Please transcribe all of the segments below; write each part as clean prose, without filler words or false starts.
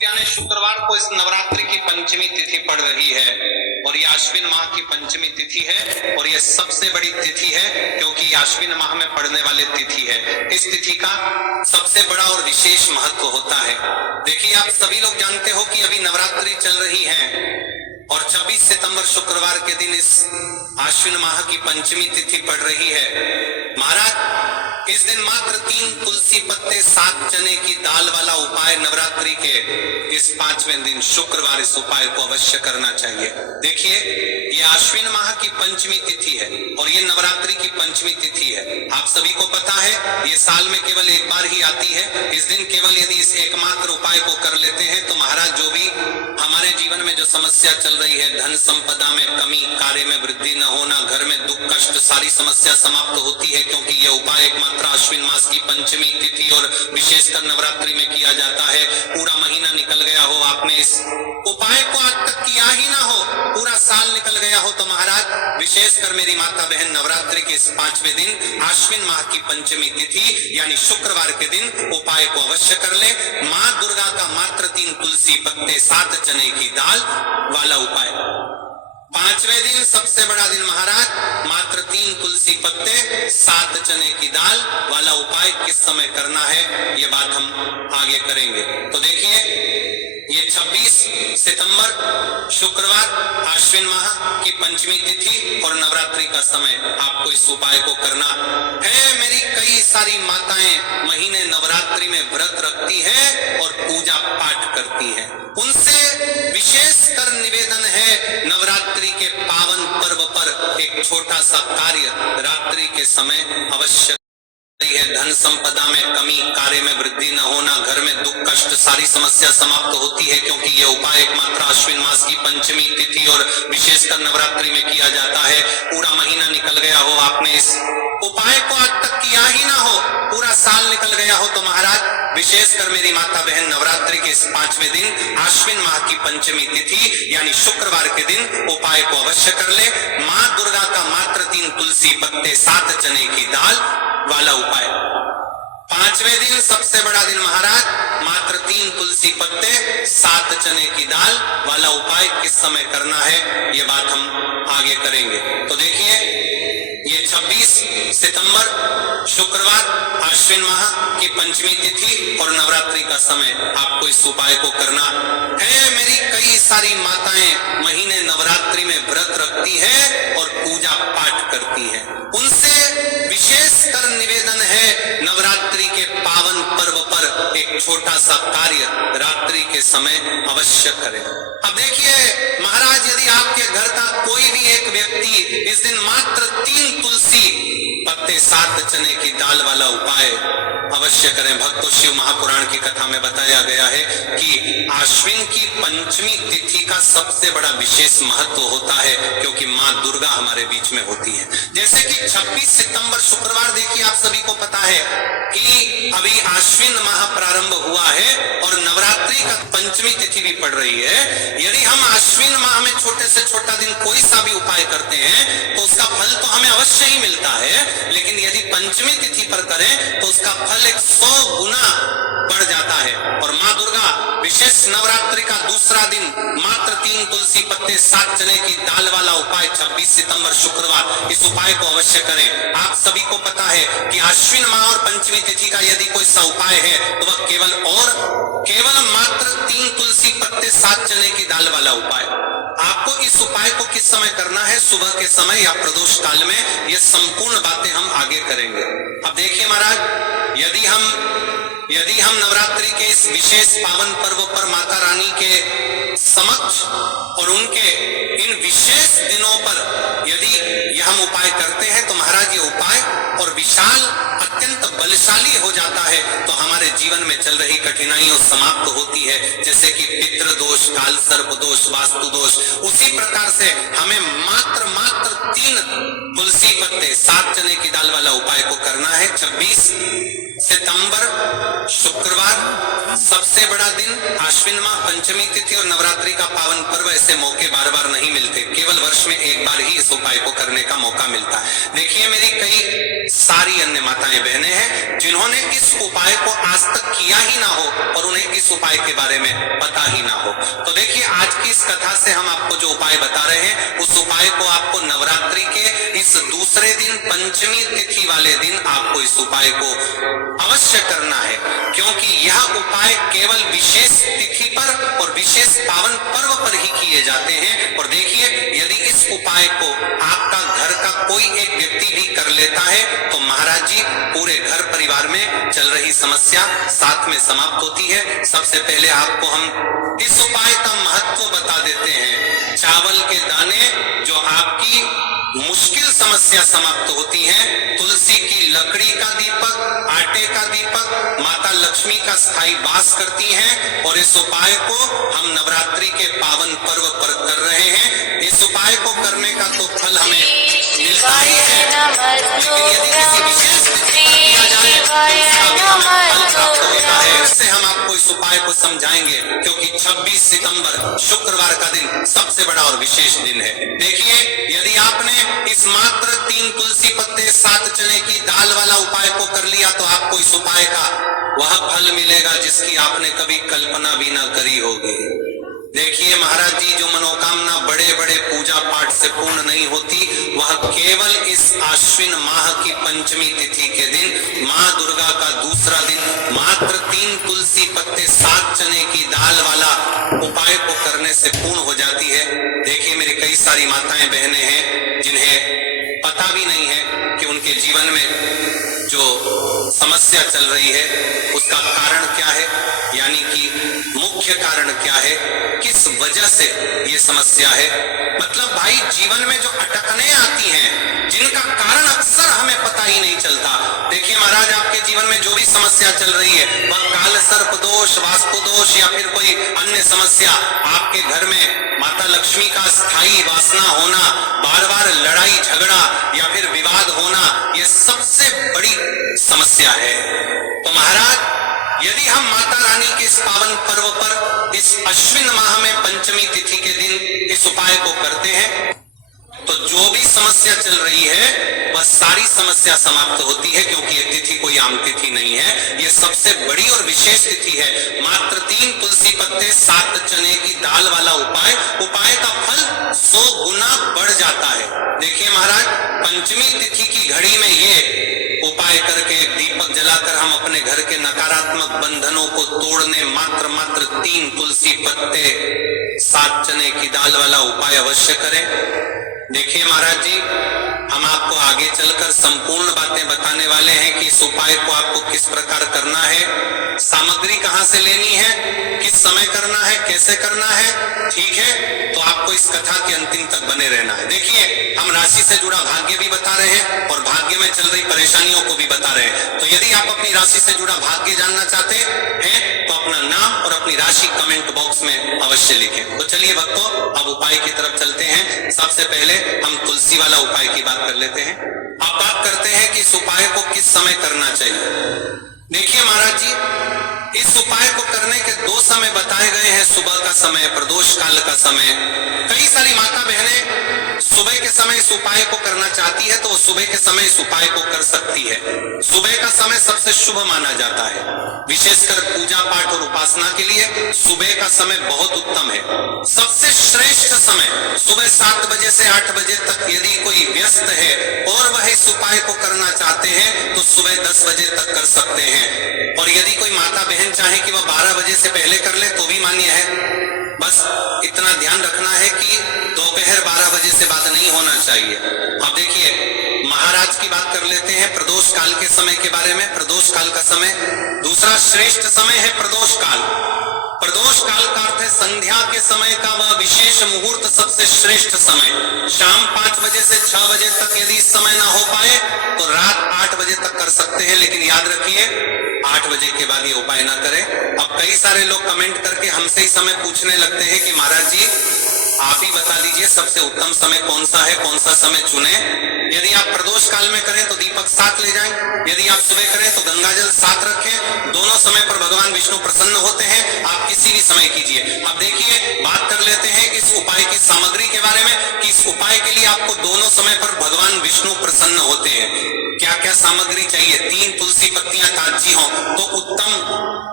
यानी शुक्रवार को इस नवरात्रि की पंचमी तिथि पड़ रही है और ये आश्विन माह की पंचमी तिथि है और ये सबसे बड़ी तिथि है क्योंकि आश्विन माह में पड़ने वाली तिथि है। इस तिथि का सबसे बड़ा और विशेष महत्व होता है। देखिए, आप सभी लोग जानते हो कि अभी नवरात्रि चल रही है और 26 सितंबर शुक्रवार के दिन इस आश्विन माह की पंचमी तिथि पड़ रही है। महाराज, इस दिन मात्र 3 तुलसी पत्ते 7 चने की दाल वाला उपाय नवरात्रि के इस 5वें दिन शुक्रवार इस उपाय को अवश्य करना चाहिए। देखिए, ये आश्विन माह की पंचमी तिथि है और ये नवरात्रि की पंचमी तिथि है। आप सभी को पता है ये साल में केवल एक बार ही आती है। इस दिन केवल यदि इस एकमात्र उपाय को कर लेते हैं तो महाराज, जो भी हमारे जीवन में जो समस्या चल रही है, धन संपदा में कमी, कार्य में वृद्धि न होना, घर में दुख कष्ट, सारी समस्या समाप्त होती है क्योंकि ये उपाय एकमात्र आश्विन मास की पंचमी तिथि और विशेषकर नवरात्रि में किया जाता है। पूरा महीना निकल गया हो, आपने इस उपाय को आज तक किया ही ना हो, पूरा साल निकल गया हो, तो महाराज विशेषकर मेरी माता बहन नवरात्रि के इस 5वें दिन आश्विन माह की पंचमी तिथि यानी शुक्रवार के दिन उपाय को अवश्य कर ले। माँ दुर्गा का मात्र 3 तुलसी पत्ते 7 चने की दाल वाला उपाय। 5वें दिन सबसे बड़ा दिन महाराज, मात्र 3 तुलसी पत्ते 7 चने की दाल वाला उपाय किस समय करना है ये बात हम आगे करेंगे। तो देखिए, ये 26 सितंबर शुक्रवार आश्विन माह की पंचमी तिथि और नवरात्रि का समय आपको इस उपाय को करना है। मेरी कई सारी माताएं महीने नवरात्रि में व्रत रखती है और पूजा पाठ करती है, उनसे विशेषकर निवेदन है नवरात्रि के पावन पर्व पर एक छोटा सा कार्य रात्रि के समय अवश्य है। धन संपदा में कमी, कार्य में वृद्धि न होना, घर में दुख कष्ट, सारी समस्या समाप्त होती है क्योंकि यह उपाय एकमात्र आश्विन मास की पंचमी तिथि और विशेषकर नवरात्रि में किया जाता है। पूरा महीना निकल गया हो, आपने इस उपाय को आज तक किया ही ना हो, पूरा साल निकल गया हो, तो महाराज विशेषकर मेरी माता बहन नवरात्रि के इस 5वें दिन आश्विन माह की पंचमी तिथि यानी शुक्रवार के दिन उपाय को अवश्य कर ले। माँ दुर्गा का मात्र 3 तुलसी पत्ते 7 चने की दाल वाला उपाय। 5वें दिन सबसे बड़ा दिन महाराज, मात्र 3 तुलसी पत्ते 7 चने की दाल वाला उपाय किस समय करना है ये बात हम आगे करेंगे। तो देखिए, ये 26 सितंबर शुक्रवार आश्विन माह की पंचमी तिथि और नवरात्रि का समय आपको इस उपाय को करना है। मेरी कई सारी माताएं महीने नवरात्रि में व्रत रखती है और पूजा पाठ करती है, उनसे विशेषकर निवेदन है नवरात्रि के पावन पर्व पर एक छोटा सा कार्य रात्रि के समय अवश्य करें। अब देखिए महाराज, यदि आपके घर का कोई भी एक व्यक्ति इस दिन मात्र 3 तुलसी पत्ते 7 चने की दाल वाला उपाय अवश्य करें। भक्तों, शिव महापुराण की कथा में बताया गया है कि आश्विन की पंचमी तिथि का सबसे बड़ा विशेष महत्व होता है क्योंकि माँ दुर्गा हमारे बीच में होती है। जैसे कि 26 सितंबर शुक्रवार, देखिए आप सभी को पता है कि अभी आश्विन माह प्रारंभ हुआ है और नवरात्रि का पंचमी तिथि भी पड़ रही है। यदि हम आश्विन माह में छोटे से छोटा दिन कोई सा भी उपाय करते हैं तो उसका फल तो हमें अवश्य ही मिलता है, लेकिन यदि पंचमी तिथि पर करें तो उसका फल 100 गुना बढ़ जाता है। और माँ दुर्गा विशेष नवरात्रि का दूसरा दिन मात्र 3 तुलसी पत्ते 7 चने की दाल वाला उपाय 26 सितंबर शुक्रवार, इस उपाय को अवश्य करें। आप सभी को पता है कि आश्विन माह और पंचमी तिथि का यदि कोई सा उपाय है तो वह केवल मात्र 3 तुलसी पत्ते 7 चने की दाल वाला उपाय। आपको इस उपाय को किस समय करना है, सुबह के समय या प्रदोष काल में, ये संपूर्ण बातें हम आगे करेंगे। अब देखिए महाराज, यदि हम नवरात्रि के इस विशेष पावन पर्व पर माता रानी के समक्ष और उनके इन विशेष दिनों पर यदि हम उपाय करते हैं तो महाराज ये उपाय और विशाल अत्यंत बलशाली हो जाता है, तो हमारे जीवन में चल रही कठिनाइयां समाप्त होती है। जैसे कि पितृ दोष, काल सर्प दोष, वास्तु दोष, उसी प्रकार से हमें मात्र 3 तुलसी पत्ते 7 चने की दाल वाला उपाय को करना है। 26 सितंबर शुक्रवार सबसे बड़ा दिन आश्विन माह पंचमी तिथि और नवरात्रि का पावन पर्व ऐसे मौके बार बार नहीं मिलते, केवल वर्ष में एक बार ही इस उपाय को करने का मौका मिलता है। देखिए मेरी कई सारी अन्य माताएं बहनें हैं जिन्होंने इस उपाय को आज तक किया ही ना हो और उन्हें इस उपाय के बारे में पता ही ना हो। तो देखिए आज की इस कथा से हम आपको जो उपाय बता रहे हैं उस उपाय को आपको नवरात्रि के इस दूसरे दिन पंचमी तिथि वाले दिन आपको इस उपाय को अवश्य करना है, क्योंकि यह उपाय केवल विशेष तिथि पर और विशेष पावन पर्व पर ही किए जाते हैं। और देखिए यदि इस उपाय को आपका घर का कोई एक व्यक्ति भी कर लेता है तो महाराज जी पूरे घर परिवार में चल रही समस्या साथ में समाप्त होती है। सबसे पहले आपको हम इस उपाय का महत्व बता देते हैं। चावल के दाने जो आपकी मुश्किल समस्या समाप्त होती है, तुलसी की लकड़ी का दीपक, आटे का दीपक माता लक्ष्मी का स्थायी वास करती हैं और इस उपाय को हम नवरात्रि के पावन पर्व पर कर रहे हैं। इस उपाय को करने का तो फल हमें मिलता ही है, लेकिन यदि किसी विशेष तिथि पर किया जाए तो उसका भी हमें फल प्राप्त होता है। इससे हम आपको इस उपाय को समझाएंगे, क्योंकि 26 सितंबर शुक्रवार का दिन सबसे बड़ा और विशेष दिन है। देखिए यदि आपने इस मात्र 3 तुलसी पत्ते 7 चने की दाल वाला उपाय को कर लिया तो आपको इस उपाय का वह फल मिलेगा जिसकी आपने कभी कल्पना भी ना करी होगी। देखिए महाराज जी जो मनोकामना बड़े बड़े पूजा पाठ से पूर्ण नहीं होती वह केवल इस आश्विन माह की पंचमी तिथि के दिन माँ दुर्गा का दूसरा दिन मात्र 3 तुलसी पत्ते 7 चने की दाल वाला उपाय को करने से पूर्ण हो जाती है। देखिए मेरी कई सारी माताएं बहनें हैं जिन्हें पता भी नहीं है कि उनके जीवन में जो समस्या चल रही है उसका कारण क्या है, यानी कि मुख्य कारण क्या है, किस वजह से ये समस्या है। मतलब भाई जीवन में जो अटकने आती हैं जिनका कारण अक्सर हमें पता ही नहीं चलता। देखिए महाराज आपके जीवन में जो भी समस्या चल रही है वह काल सर्प दोष, वास्तु दोष या फिर कोई अन्य समस्या, आपके घर में माता लक्ष्मी का स्थायी वासना होना, बार बार लड़ाई झगड़ा या फिर विवाद होना, ये सबसे बड़ी समस्या है। तो महाराज यदि हम माता रानी के इस पावन पर्व पर इस अश्विन माह में पंचमी तिथि के दिन इस उपाय को करते हैं तो जो भी समस्या चल रही है वह सारी समस्या समाप्त होती है, क्योंकि ये तिथि कोई आम तिथि नहीं है, ये सबसे बड़ी और विशेष तिथि है। मात्र 3 तुलसी पत्ते 7 चने की दाल वाला उपाय का फल 100 गुना बढ़ जाता है। देखिए महाराज पंचमी तिथि की घड़ी में ये उपाय करके दीपक जलाकर हम अपने घर के नकारात्मक बंधनों को तोड़ने मात्र 3 तुलसी पत्ते 7 चने की दाल वाला उपाय अवश्य करें। देखिए महाराज जी हम आपको आगे चलकर संपूर्ण बातें बताने वाले हैं कि इस उपाय को आपको किस प्रकार करना है, सामग्री कहां से लेनी है, किस समय करना है, कैसे करना है। ठीक है, तो आपको इस कथा के अंतिम तक बने रहना है। देखिए हम राशि से जुड़ा भाग्य भी बता रहे हैं और भाग्य में चल रही परेशानियों को भी बता रहे हैं। तो यदि आप अपनी राशि से जुड़ा भाग्य जानना चाहते हैं तो अपना नाम और अपनी राशि कमेंट बॉक्स में अवश्य लिखें। तो चलिए भक्तों अब उपाय की तरफ चलते हैं। सबसे पहले हम तुलसी वाला उपाय की बात कर लेते हैं। अब बात करते हैं कि इस उपाय को किस समय करना चाहिए। देखिए महाराज जी इस उपाय को करने के 2 समय बताए गए हैं, सुबह का समय, प्रदोष काल का समय। कई सारी माता बहनें सुबह के समय इस उपाय को करना चाहती है तो वो सुबह के समय इस उपाय को कर सकती है। सुबह का समय सबसे शुभ माना जाता है, विशेषकर पूजा पाठ और उपासना के लिए सुबह का समय बहुत उत्तम है। सबसे श्रेष्ठ समय सुबह 7 बजे से 8 बजे तक यदि कोई व्यस्त है और वह इस उपाय को करना चाहते हैं तो सुबह 10 बजे तक कर सकते हैं। और यदि कोई माता बहन चाहे कि वह 12 बजे से पहले कर ले तो भी मान्य है। बस इतना ध्यान रखना है कि दोपहर 12 बजे से बाद नहीं होना चाहिए। अब देखिए महाराज की बात कर लेते हैं प्रदोष काल के समय के बारे में। प्रदोष काल का समय दूसरा श्रेष्ठ समय है प्रदोष काल। प्रदोष काल का अर्थ है संध्या के समय का वह विशेष मुहूर्त, सबसे श्रेष्ठ समय। शाम 5 बजे से 6 बजे तक यदि इस समय ना हो पाए तो रात 8 बजे तक कर सकते हैं, लेकिन याद रखिए 8 बजे के बाद ये उपाय ना करें। अब कई सारे लोग कमेंट करके हमसे ही समय पूछने लगते हैं कि महाराज जी आप ही बता दीजिए सबसे उत्तम समय कौन सा है, कौन सा समय चुने। यदि आप प्रदोष काल में करें तो दीपक साथ ले जाएं, यदि आप सुबह करें तो गंगाजल साथ रखें। दोनों समय पर भगवान विष्णु प्रसन्न होते हैं, आप किसी भी समय कीजिए। अब देखिए, बात कर लेते हैं इस उपाय की सामग्री के बारे में कि इस उपाय के लिए आपको दोनों समय पर भगवान विष्णु प्रसन्न होते हैं। क्या क्या सामग्री चाहिए? 3 तुलसी पत्तियां ताजी हो तो उत्तम।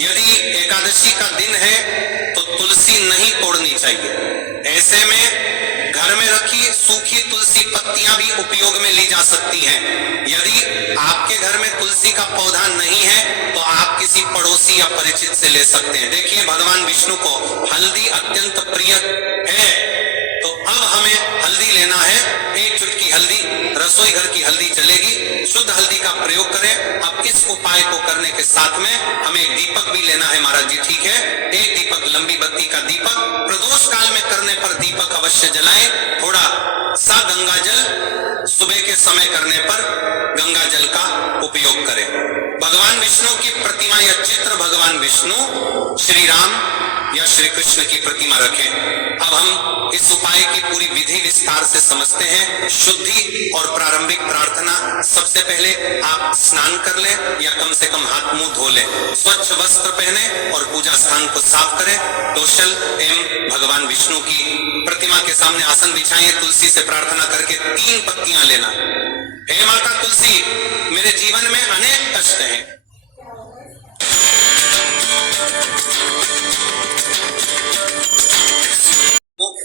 यदि एकादशी का दिन है तो तुलसी नहीं तोड़नी चाहिए। ऐसे में घर में रखी सूखी तुलसी पत्तियां भी उपयोग में ली जा सकती हैं। यदि आपके घर में तुलसी का पौधा नहीं है तो आप किसी पड़ोसी या परिचित से ले सकते हैं। देखिए, भगवान विष्णु को हल्दी अत्यंत प्रिय है, तो अब हमें हल्दी लेना है। 1 चुटकी हल्दी, रसोई घर की हल्दी चलेगी, शुद्ध हल्दी का प्रयोग करें। अब इस उपाय को करने के साथ में हमें एक दीपक भी लेना है महाराज जी, ठीक है? 1 दीपक, लंबी बत्ती का दीपक। प्रदोष काल में करने पर दीपक अवश्य जलाएं। थोड़ा सा गंगाजल सुबह के समय करने पर गंगाजल का उपयोग करें। भगवान विष्णु की प्रतिमा या चित्र, भगवान विष्णु, श्री राम या श्री कृष्ण की प्रतिमा रखें। अब हम इस उपाय की पूरी विधि विस्तार से समझते हैं। शुद्धि और प्रारंभिक प्रार्थना, सबसे पहले आप स्नान कर लें या कम से कम हाथ मुंह धो लें। स्वच्छ वस्त्र पहने और पूजा स्थान को साफ करें। कौशल एवं भगवान विष्णु की प्रतिमा के सामने आसन बिछाएं। तुलसी से प्रार्थना करके 3 पत्तियां लेना। हे माता तुलसी, मेरे जीवन में अनेक कष्ट हैं,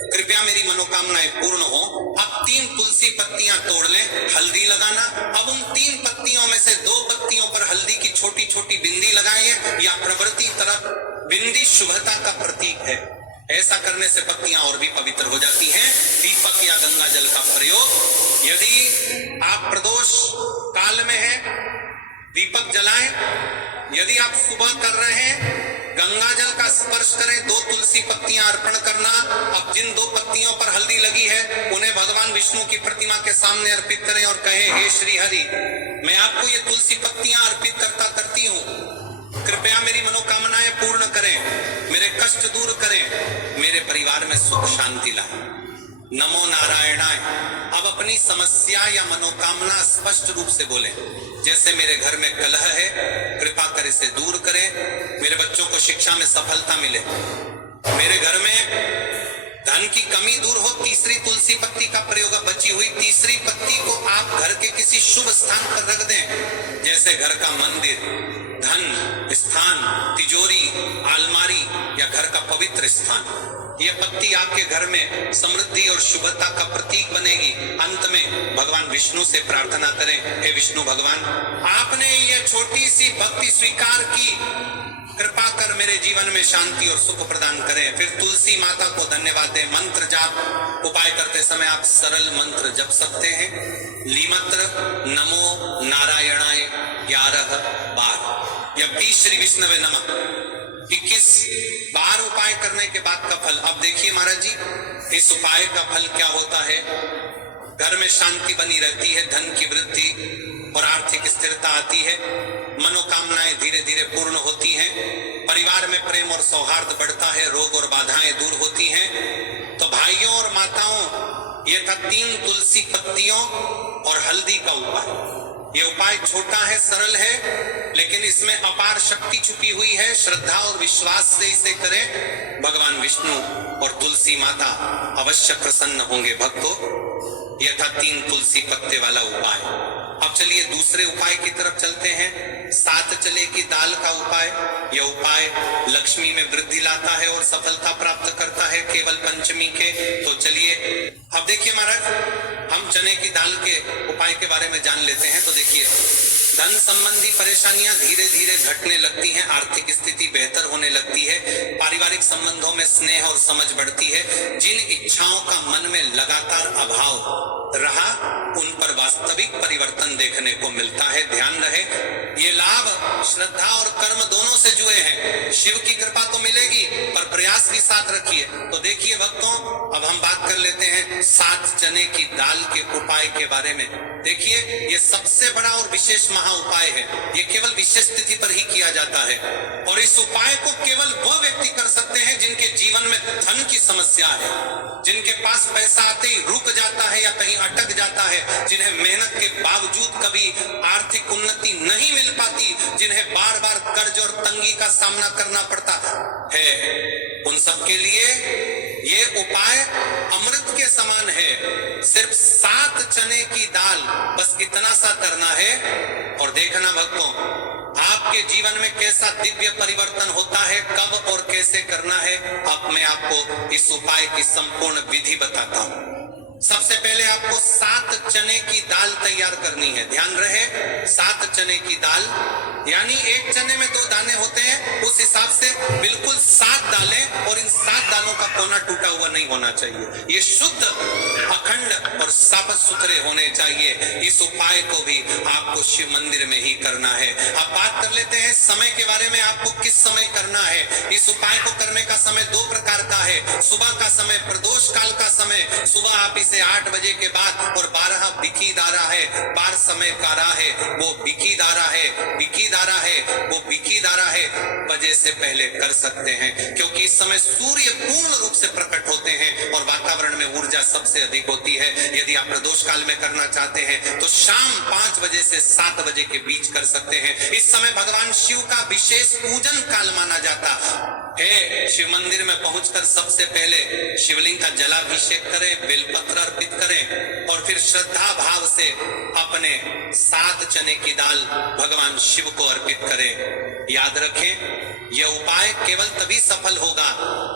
कृपया मेरी मनोकामनाएं पूर्ण हो। अब 3 तुलसी पत्तियां तोड़ लें, हल्दी लगाना। अब उन 3 पत्तियों में से 2 पत्तियों पर हल्दी की छोटी छोटी बिंदी लगाएं या प्रवृत्ति तरफ। बिंदी शुभता का प्रतीक है। ऐसा करने से पत्तियां और भी पवित्र हो जाती हैं। दीपक या गंगा जल का प्रयोग, यदि आप प्रदोष काल में हैं, दीपक जलाएं। यदि आप सुबह कर रहे हैं, गंगा जल का स्पर्श करें, 2 तुलसी पत्तियां अर्पण करना। अब जिन 2 पत्तियों पर हल्दी लगी है उन्हें भगवान विष्णु की प्रतिमा के सामने अर्पित करें और कहें, हे श्री हरि, मैं आपको ये तुलसी पत्तियां अर्पित करती हूँ। कृपया मेरी मनोकामनाएं पूर्ण करें, मेरे कष्ट दूर करें, मेरे परिवार में सुख शांति लाएं। नमो नारायणाय। अब अपनी समस्या या मनोकामना स्पष्ट रूप से बोलें। जैसे, मेरे घर में कलह है, कृपा कर इसे दूर करें। मेरे बच्चों को शिक्षा में सफलता मिले। मेरे घर में धन की कमी दूर हो। तीसरी तुलसी पत्ती का प्रयोग। बची हुई तीसरी पत्ती को आप घर के किसी शुभ स्थान पर रख दें, जैसे घर का मंदिर, धन स्थान, तिजोरी, अलमारी या घर का पवित्र स्थान। ये पत्ती आपके घर में समृद्धि और शुभता का प्रतीक बनेगी। अंत में भगवान विष्णु से प्रार्थना करें, हे विष्णु भगवान, आपने ये छोटी सी भक्ति स्वीकार की, कृपा कर मेरे जीवन में शांति और सुख प्रदान करें। फिर तुलसी माता को धन्यवाद दें। मंत्र जाप उपाय करते समय आप सरल मंत्र जप सकते हैं। लीमंत्र नमो नारायणाय 11 बार या 20 श्री विष्णवे नमः 21 बार उपाय करने के बाद का फल। अब देखिए महाराज जी, इस उपाय का फल क्या होता है? घर में शांति बनी रहती है, धन की वृद्धि और आर्थिक स्थिरता आती है, मनोकामनाएं धीरे धीरे पूर्ण होती हैं, परिवार में प्रेम और सौहार्द बढ़ता है, रोग और बाधाएं दूर होती हैं। तो भाइयों और माताओं, ये था 3 तुलसी पत्तियों और हल्दी का उपाय। ये उपाय छोटा है, सरल है, लेकिन इसमें अपार शक्ति छुपी हुई है। श्रद्धा और विश्वास से इसे करें, भगवान विष्णु और तुलसी माता अवश्य प्रसन्न होंगे। भक्तों, यह था 3 तुलसी पत्ते वाला उपाय। अब चलिए दूसरे उपाय की तरफ चलते हैं। 7 चले की दाल का उपाय। यह उपाय लक्ष्मी में वृद्धि लाता है और सफलता प्राप्त करता है केवल पंचमी के। तो चलिए अब देखिए महाराज, हम चने की दाल के उपाय के बारे में जान लेते हैं। तो देखिए, धन संबंधी परेशानियां धीरे धीरे घटने लगती हैं, आर्थिक स्थिति बेहतर होने लगती है, पारिवारिक संबंधों में स्नेह और समझ बढ़ती है। जिन इच्छाओं का मन में लगातार अभाव रहा, उन पर वास्तविक परिवर्तन देखने को मिलता है। ध्यान रहे, ये लाभ श्रद्धा और कर्म दोनों से जुड़े हैं। शिव की कृपा तो मिलेगी, पर प्रयास भी साथ रखिए। तो देखिए भक्तों, अब हम बात कर लेते हैं 7 चने की दाल के उपाय के बारे में। देखिए, ये सबसे बड़ा और विशेष महा उपाय है। ये केवल विशेष तिथि पर ही किया जाता है और इस उपाय को केवल वह व्यक्ति कर सकते हैं जिनके जीवन में धन की समस्या है, जिनके पास पैसा आते ही रुक जाता है या कहीं अटक जाता है, जिन्हें मेहनत के बावजूद कभी आर्थिक उन्नति नहीं मिल पाती, जिन्हें बार बार कर्ज और तंगी का सामना करना पड़ता है, उन सबके लिए ये उपाय अमृत के समान है। सिर्फ 7 चने की दाल, बस इतना सा करना है और देखना भक्तों, आपके जीवन में कैसा दिव्य परिवर्तन होता है, कब और कैसे करना है। अब मैं आपको इस उपाय की संपूर्ण विधि बताता हूं। सबसे पहले आपको 7 चने की दाल तैयार करनी है। ध्यान रहे, 7 चने की दाल, यानी एक चने में 2 दाने होते हैं, उस हिसाब से बिल्कुल 7 दालें, और इन 7 दालों का कोना टूटा हुआ नहीं होना चाहिए। ये शुद्ध, अखंड और साफ सुथरे होने चाहिए। इस उपाय को भी आपको शिव मंदिर में ही करना है। अब बात कर लेते हैं समय के बारे में, आपको किस समय करना है। इस उपाय को करने का समय 2 प्रकार का है। सुबह का समय, प्रदोष काल का समय, सुबह आप इसे 8 बजे के बाद, और 12 बिकीदारा है, 12 समय कारा है, वो बिकीदारा है, बिकीदारा है, वो बिकीदारा है, बजे से पहले कर सकते हैं, क्योंकि इस समय सूर्य पूर्ण रूप से प्रकट होते हैं और वातावरण में ऊर्जा सबसे अधिक होती है। यदि आप प्रदोष काल में करना चाहते हैं तो शाम 5 बजे से 7 बजे के बीच कर सकते हैं। इस समय भगवान शिव का विशेष पूजन काल माना जाता है। शिव मंदिर में पहुंचकर सबसे पहले शिवलिंग का जलाभिषेक करें, बेलपत्र अर्पित करें और फिर श्रद्धा भाव से अपने 7 चने की दाल भगवान शिव को अर्पित करें। याद रखें, यह उपाय केवल तभी सफल होगा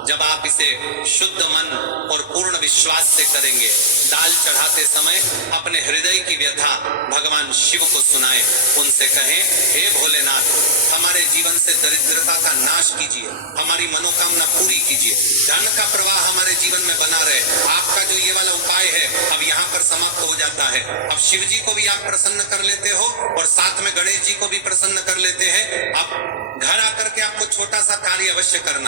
जब आप इसे शुद्ध मन और पूर्ण विश्वास से करेंगे। दाल चढ़ाते समय अपने हृदय की व्यथा भगवान शिव को सुनाएं, उनसे कहें, हे भोलेनाथ, हमारे जीवन से दरिद्रता का नाश कीजिए, हमारी मनोकामना पूरी कीजिए, धन का प्रवाह हमारे जीवन में बना रहे। आपका जो ये वाला उपाय है अब यहाँ पर समाप्त हो जाता है। अब शिव जी को भी आप प्रसन्न कर लेते हो और साथ में गणेश जी को भी प्रसन्न कर लेते हैं। अब घर आकर के आपको छोटा सा कार्य अवश्य करना